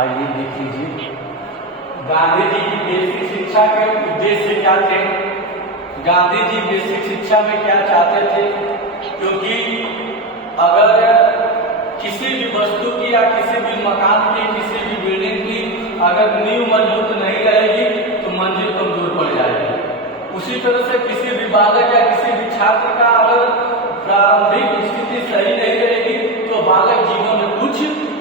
आइए देख लीजिए गांधी जी की बेसिक शिक्षा के उद्देश्य क्या थे। गांधी जी बेसिक शिक्षा में क्या चाहते थे, क्योंकि अगर किसी भी वस्तु की या किसी भी मकान की, किसी भी बिल्डिंग की अगर नींव मजबूत नहीं रहेगी तो मंजिल कमजोर पड़ जाएगी। उसी तरह से किसी भी बालक या किसी भी छात्र का अगर प्रारंभिक स्थिति सही नहीं रहेगी तो बालक जीवन में कुछ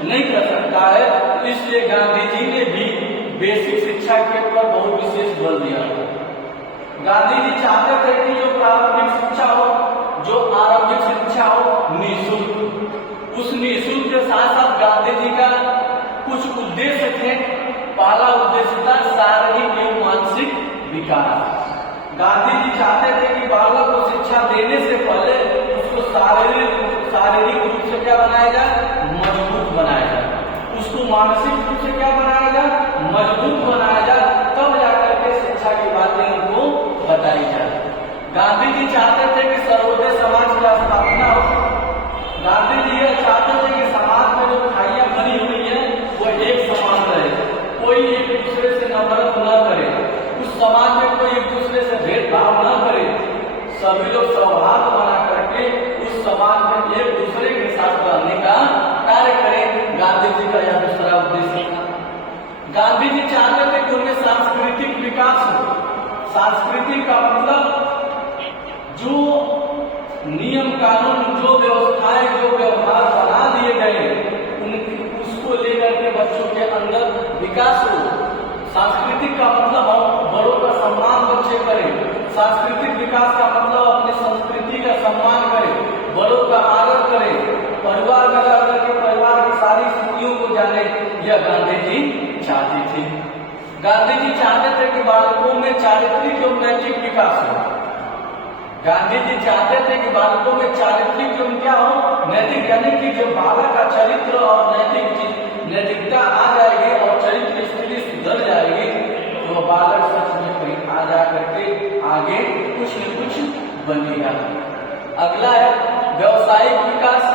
नहीं कर सकता है। तो इसलिए गांधी जी ने भी बेसिक शिक्षा के ऊपर बहुत विशेष बल दिया। गांधी जी चाहते थे कि जो प्रारंभिक शिक्षा हो, जो आरंभिक शिक्षा हो, निःशुल्क। उस निःशुल्क के साथ साथ गांधी जी का कुछ उद्देश्य थे। पहला उद्देश्य था शारीरिक एवं मानसिक विकास। गांधी जी चाहते थे कि बालक को शिक्षा देने से पहले उसको शारीरिक रूप से क्या बनाया जाए, मजबूत बनाया जाए। उसको मानसिक रूप से क्या बनाया जाए, मजबूत बनाया जाए, तब जाकर के शिक्षा की बातें उनको बताई जाए। गांधी जी चाहते थे कि सर्वोदय समाज की स्थापना हो। गांधी जी यह चाहते थे कि समाज में जो खाइयां बनी हुई है वो एक समान रहे, कोई एक दूसरे से नफरत न करे, उस समाज में कोई एक दूसरे से भेदभाव न करे, सभी लोग सौहार्द बना करके उस समाज में एक दूसरे के साथ रहने का कार्य करें। गांधी जी का यह दूसरा उद्देश्य था। गांधी जी चाहते थे कि उनमें सांस्कृतिक विकास हो। सांस्कृतिक का मतलब जो नियम कानून, जो व्यवस्थाएं, जो व्यवहार बना दिए गए उसको लेकर के बच्चों के अंदर विकास हो। सांस्कृतिक का मतलब बड़ों का सम्मान बच्चे करें। सांस्कृतिक विकास का मतलब अपनी संस्कृति का सम्मान करें, बड़ों का आदर करें, परिवार में रह करके परिवार की सारी स्थितियों को जाने। यह गांधी जी चाहते थे। गांधी जी चाहते थे कि बालकों में चारित्रिक एवं नैतिक विकास हो। गांधी जी चाहते थे कि बालकों में चारित्रिक एवं क्या हो, नैतिक, यानी कि जब बालक का चरित्र और नैतिकता आ जाएगी और चरित्र स्थिति सुधर जाएगी तो बालक सच में कहीं आ जा करके आगे कुछ न कुछ बनेगा। अगला है व्यवसायिक विकास।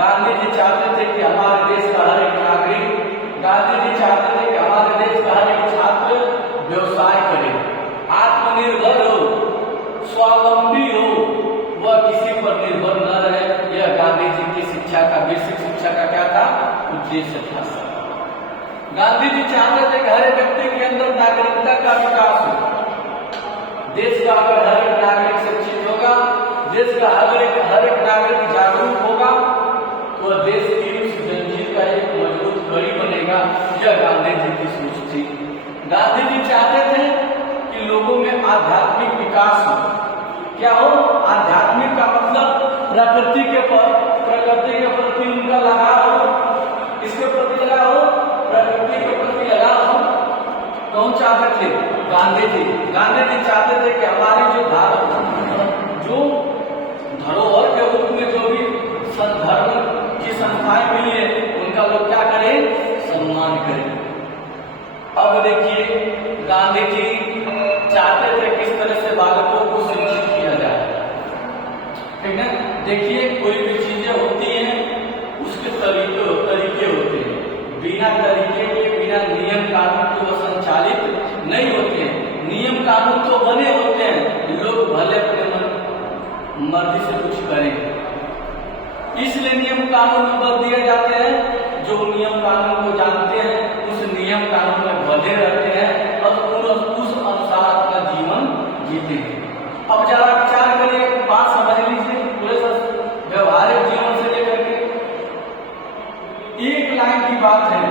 गांधी जी चाहते थे कि हमारे देश का हर एक नागरिक, गांधी जी चाहते थे कि हमारे देश का हर एक छात्र व्यवसाय करे, आत्मनिर्भर हो, स्वावलंबी हो, वह किसी पर निर्भर न रहे। यह गांधी जी की शिक्षा का, बेसिक शिक्षा का क्या था, उद्देश्य था। गांधी जी चाहते थे कि हर एक व्यक्ति के अंदर नागरिकता का विकास हो। देश का अगर हर एक नागरिक शिक्षित होगा, देश का हर एक नागरिक जागरूक होगा तो देश की उस जंजीर का एक मजबूत कड़ी बनेगा। यह गांधी जी की सोच थी। गांधी जी चाहते थे कि लोगों में आध्यात्मिक विकास हो। क्या हो, आध्यात्मिक का मतलब प्रकृति के प्रति उनका लगाव हो, इसके प्रति लगाव हो, प्रकृति के प्रति लगाव हो। कौन चाहते थे? गांधी जी। गांधी जी चाहते थे कि हमारी जो धरोहर के रूप में जो भी धर्म की संस्थाएं मिली है उनका लोग क्या करें, सम्मान करें। अब देखिए गांधी जी चाहते थे किस तरह से बालकों को शिक्षित किया जाए। ठीक है, देखिए कोई भी चीजें होती हैं उसके तरीके होते हैं। बिना तरीके के, बिना नियम कानून के वो संचालित नहीं होते हैं। नियम कानून तो बने होते हैं, लोग भले अपने मर्जी से कुछ करें, इसलिए नियम कानून में बदल दिए जाते हैं। जो नियम कानून को जानते हैं उस नियम कानून में बंधे रहते हैं और उस अनुसार अपना जीवन जीते हैं। अब जरा विचार करिए, बात समझ लीजिए, पूरे व्यवहारिक जीवन से लेकर के एक लाइन की बात है।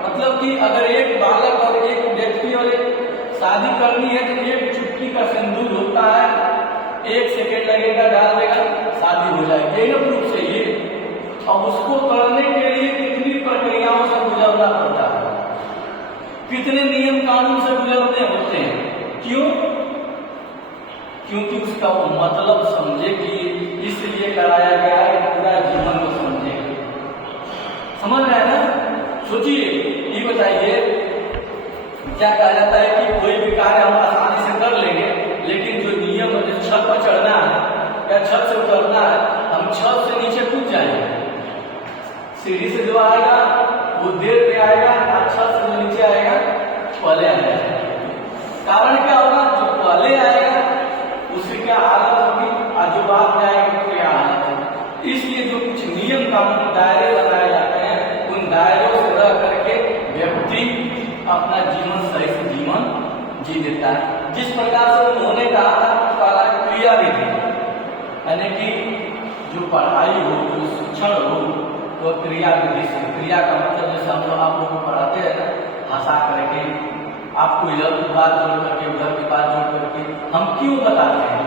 मतलब कि अगर एक बालक और एक व्यक्ति और एक शादी करनी है तो एक चुटकी का सिंदूर होता है, 1 सेकेंड लगेगा, डाल देगा, शादी हो जाएगी। एक रूप से ये, अब उसको करने के लिए कितनी प्रक्रियाओं से गुजरना पड़ता है, कितने नियम कानून से गुजरने होते हैं। क्यों? क्योंकि उसका वो मतलब समझे कि इसलिए कराया गया है, पूरा जीवन को समझे। समझ रहे हैं ना? सोचिए, ये बताइए, क्या कहा जाता है कि कोई भी कार्य हम आसानी से कर लेंगे, लेकिन जो नियम छत पर चढ़ना है या छत से उतरना है, हम छत से नीचे कूद जाएंगे, सीढ़ी से जो आएगा वो देर पे आएगा, अच्छा कानूनी दायरे बनाए जाते हैं, उन दायरों से रह करके व्यक्ति अपना जीवन सही से जीवन जी देता है। जिस प्रकार से उन्होंने कहा था पहला क्रिया विधि, यानी कि जो पढ़ाई हो, जो शिक्षण हो, तो क्रिया विधि से, क्रिया का मतलब जैसे हम लोग आप लोग को पढ़ाते हैं ना, हंसा करके, आपको इधर की बात जोड़ करके उधर की बात जोड़ करके हम क्यों बताते हैं?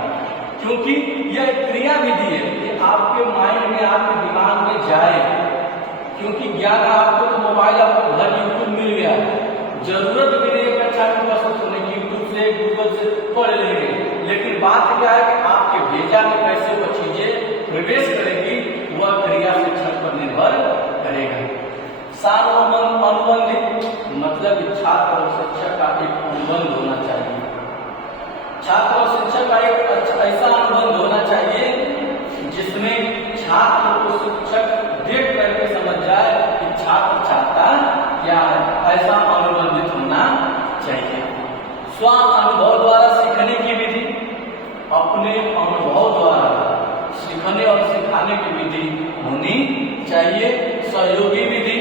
क्योंकि यह एक क्रिया विधि है कि आपके माइंड में, आपके दिमाग में जाए। क्योंकि ज्ञान आपको तो मोबाइल, आपको घर यूट्यूब मिल गया, जरूरत भी नहीं कक्षा में उपस्थित होने की, यूट्यूब से गूगल से पढ़ लेंगे। लेकिन बात क्या है कि आपके भेजा में कैसे वो चीजें प्रवेश करेगी, वह क्रिया शिक्षण पर निर्भर करेगा। अनुबंधित मतलब छात्र और शिक्षक का एक अनुबंध होना चाहिए। छात्र और शिक्षक का एक ऐसा अनुबंध होना चाहिए जिसमें छात्र को शिक्षक देख करके समझ जाए कि छात्र चाहता क्या है, ऐसा अनुबंधित होना चाहिए। स्व अनुभव द्वारा सीखने की विधि, अपने अनुभव द्वारा सीखने और सिखाने की विधि होनी चाहिए। सहयोगी विधि,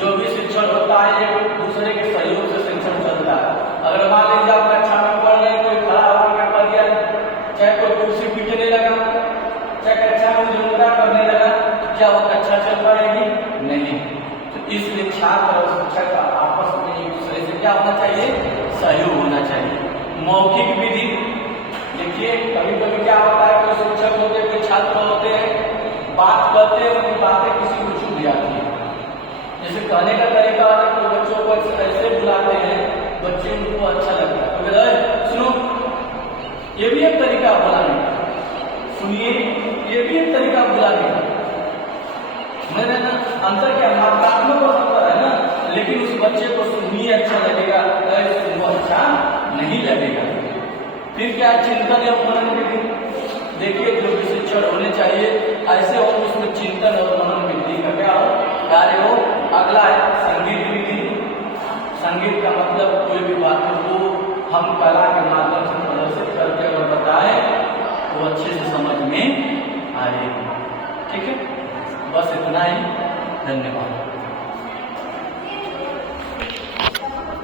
जो भी शिक्षण होता है एक दूसरे के सहयोग से शिक्षण चलता है। अगर मान लीजिए आप कक्षा में पढ़ रहे हैं, कोई खड़ा होकर क्या कर दिया, चाहे कोई कुर्सी पीटने लगा, चाहे कक्षा में जुमला करने लगा, क्या वो कक्षा चल पाएगी? नहीं। तो इसलिए छात्र और शिक्षक का आपस में एक दूसरे से क्या होना चाहिए? सहयोग होना चाहिए। मौखिक विधि, देखिए कभी कभी क्या होता है, कोई शिक्षक होते हैं, कोई छात्र होते हैं, बात करते हैं, उनकी बातें किसी को छू जाती है। जैसे कहने का तरीका है, कोई बच्चों को ऐसे बुलाते हैं, बच्चे उनको अच्छा लगता है, तो सुनो, ये भी एक तरीका बुलाने का, सुनिए, ये भी एक तरीका बुलाने का। मैंने ना अंतर क्या, मात्रात्मक और अंतर है ना, लेकिन उस बच्चे को सुनिए अच्छा लगेगा, वो अच्छा नहीं लगेगा। फिर क्या चिंतन या मनन विधि, देखिए जो भी शिक्षण होने चाहिए ऐसे हो उसमें चिंतन और मनन विधि का क्या हो, कार्य हो। अगला है संगीत विधि। संगीत का मतलब कोई भी बात को हम कला के माध्यम से प्रदर्शित करके अगर बताएं तो अच्छे से समझ में आएगी। ठीक है, बस इतना ही, धन्यवाद।